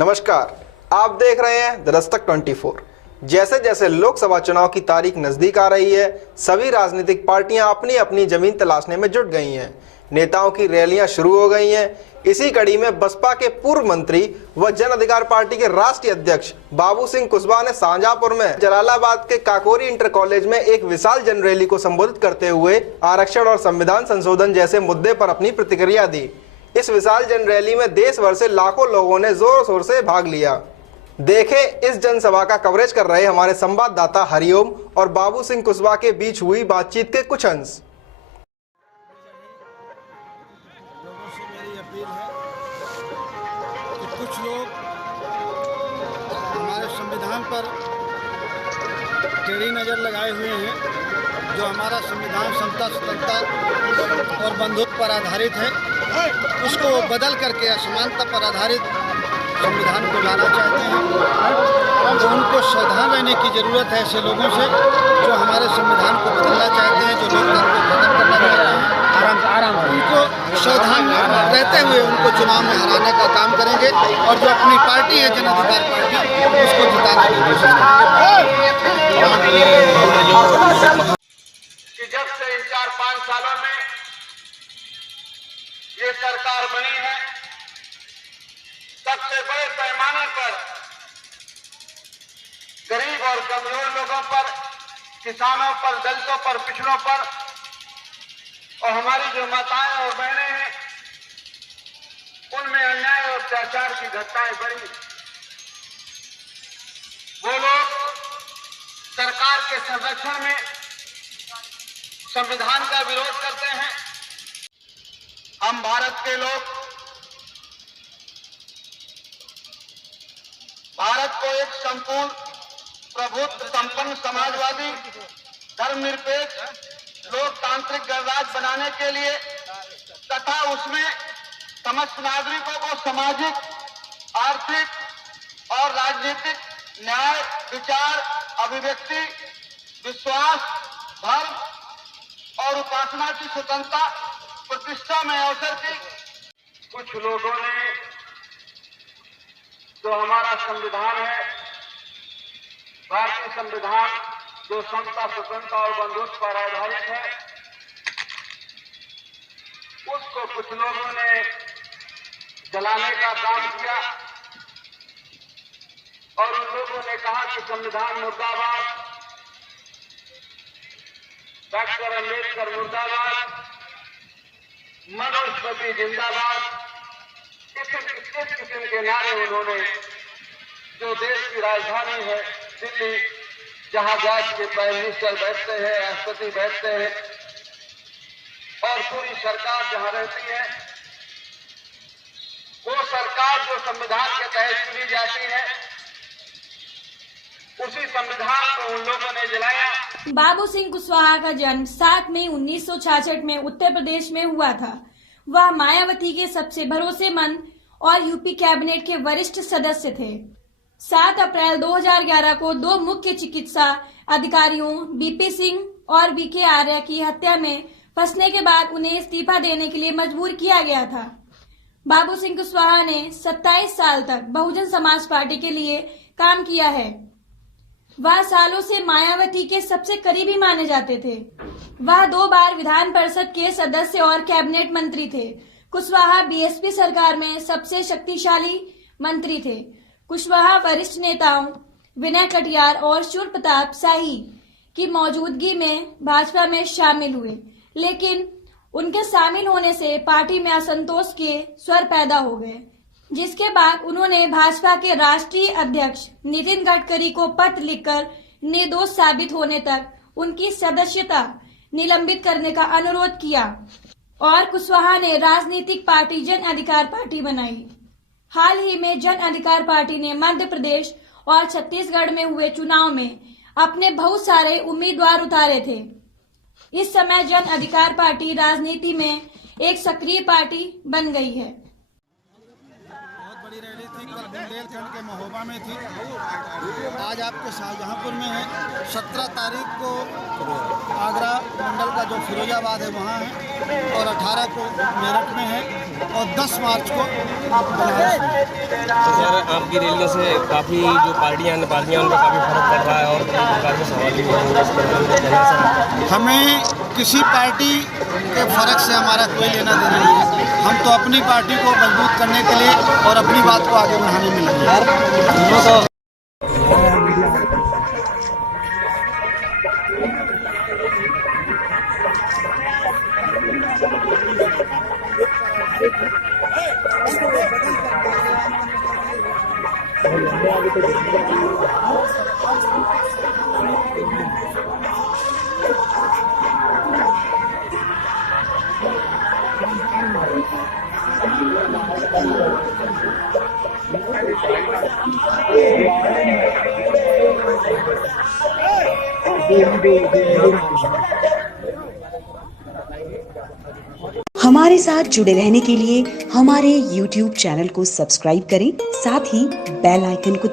नमस्कार, आप देख रहे हैं द दस्तक 24। जैसे जैसे लोकसभा चुनाव की तारीख नजदीक आ रही है, सभी राजनीतिक पार्टियां अपनी अपनी जमीन तलाशने में जुट गई हैं। नेताओं की रैलियां शुरू हो गई हैं। इसी कड़ी में बसपा के पूर्व मंत्री व जन अधिकार पार्टी के राष्ट्रीय अध्यक्ष बाबू सिंह कुशवाहा ने शाहजहांपुर में जलालाबाद के काकोरी इंटर कॉलेज में एक विशाल जन रैली को संबोधित करते हुए आरक्षण और संविधान संशोधन जैसे मुद्दे पर अपनी प्रतिक्रिया दी। इस विशाल जन रैली में देश भर से लाखों लोगों ने जोर शोर से भाग लिया। देखें इस जनसभा का कवरेज कर रहे हमारे संवाददाता हरिओम और बाबू सिंह कुशवाहा के बीच हुई बातचीत के कुछ अंश। लोगों से मेरी अपील है कि कुछ लोग हमारे संविधान पर टेढ़ी नज़र लगाए हुए हैं। जो हमारा संविधान समता स्वतंत्रता और बंधुत्व पर आधारित है, उसको बदल करके असमानता पर आधारित संविधान को लाना चाहते हैं। तो उनको सावधान रहने की ज़रूरत है ऐसे लोगों से जो हमारे संविधान को बदलना चाहते हैं, जो लोकतंत्र को खत्म करना चाहते हैं। आराम उनको सावधान रहते हुए उनको चुनाव में हराने का काम करेंगे और जो अपनी पार्टी है जन अधिकार पार्टी, उसको जिताने की कोशिश करेंगे। कि जब से इन 4-5 सालों में ये सरकार बनी है, सबसे बड़े पैमाने पर गरीब और कमजोर लोगों पर, किसानों पर, दलितों पर, पिछड़ों पर और हमारी जो माताएं और बहनें हैं, उनमें अन्याय और अत्याचार की घटनाएं बढ़ी। वो लोग सरकार के संरक्षण में संविधान का विरोध करते हैं। हम भारत के लोग भारत को एक संपूर्ण प्रभुत्व संपन्न समाजवादी धर्मनिरपेक्ष लोकतांत्रिक गणराज्य बनाने के लिए तथा उसमें समस्त नागरिकों को सामाजिक, आर्थिक और राजनीतिक न्याय, विचार, अभिव्यक्ति, विश्वास, धर्म और उपासना की स्वतंत्रता, प्रतिष्ठा में अवसर की। कुछ लोगों ने जो हमारा संविधान है, भारतीय संविधान जो समता, स्वतंत्रता और बंधुत्व पर आधारित है, उसको कुछ लोगों ने जलाने का काम किया और उन लोगों ने कहा कि संविधान मुर्दाबाद, डॉक्टर अम्बेडकर मुर्दाबाद, मनुस्मृति जिंदाबाद, इस किस्म के नारे उन्होंने जो देश की राजधानी है दिल्ली, जहां जाके के प्राइम मिनिस्टर बैठते हैं, राष्ट्रपति बैठते हैं और पूरी सरकार जहां रहती है, वो सरकार जो संविधान के तहत चुनी जाती है, उसी संविधान को उन लोगों ने जलाया। बाबू सिंह कुशवाहा का जन्म 7 मई 1966 में उत्तर प्रदेश में हुआ था। वह मायावती के सबसे भरोसेमंद और यूपी कैबिनेट के वरिष्ठ सदस्य थे। 7 अप्रैल 2011 को 2 मुख्य चिकित्सा अधिकारियों बीपी सिंह और बीके आर्य की हत्या में फंसने के बाद उन्हें इस्तीफा देने के लिए मजबूर किया गया था। बाबू सिंह कुशवाहा ने 27 साल तक बहुजन समाज पार्टी के लिए काम किया है। वह सालों से मायावती के सबसे करीबी माने जाते थे। वह 2 बार विधान परिषद के सदस्य और कैबिनेट मंत्री थे। कुशवाहा बीएसपी सरकार में सबसे शक्तिशाली मंत्री थे। कुशवाहा वरिष्ठ नेताओं विनय कटियार और शूर प्रताप शाही की मौजूदगी में भाजपा में शामिल हुए, लेकिन उनके शामिल होने से पार्टी में असंतोष के स्वर पैदा हो गए, जिसके बाद उन्होंने भाजपा के राष्ट्रीय अध्यक्ष नितिन गडकरी को पत्र लिखकर निर्दोष साबित होने तक उनकी सदस्यता निलंबित करने का अनुरोध किया और कुशवाहा ने राजनीतिक पार्टी जन अधिकार पार्टी बनाई। हाल ही में जन अधिकार पार्टी ने मध्य प्रदेश और छत्तीसगढ़ में हुए चुनाव में अपने बहुत सारे उम्मीदवार उतारे थे। इस समय जन अधिकार पार्टी राजनीति में एक सक्रिय पार्टी बन गई है। बहुत बड़ी रैली थी कल बुंदेलखंड के महोबा में थी, आज आपके शाहजहांपुर में है। 17 तारीख को आगरा मंडल का जो फिरोजाबाद है वहाँ है, और 18 को मेरठ में है, और 10 मार्च को बनारस में। सर, आपकी रैलियों से काफ़ी जो पार्टियां उन पर काफ़ी फर्क पड़ रहा है और कई प्रकार के सवाल भी हैं। हमें किसी पार्टी के फर्क से हमारा कोई लेना देना नहीं है। हम तो अपनी पार्टी को मजबूत करने के लिए और अपनी बात को आगे बढ़ाने में लगे हैं। हमारे साथ जुड़े रहने के लिए हमारे YouTube चैनल को सब्सक्राइब करें, साथ ही बेल आइकन को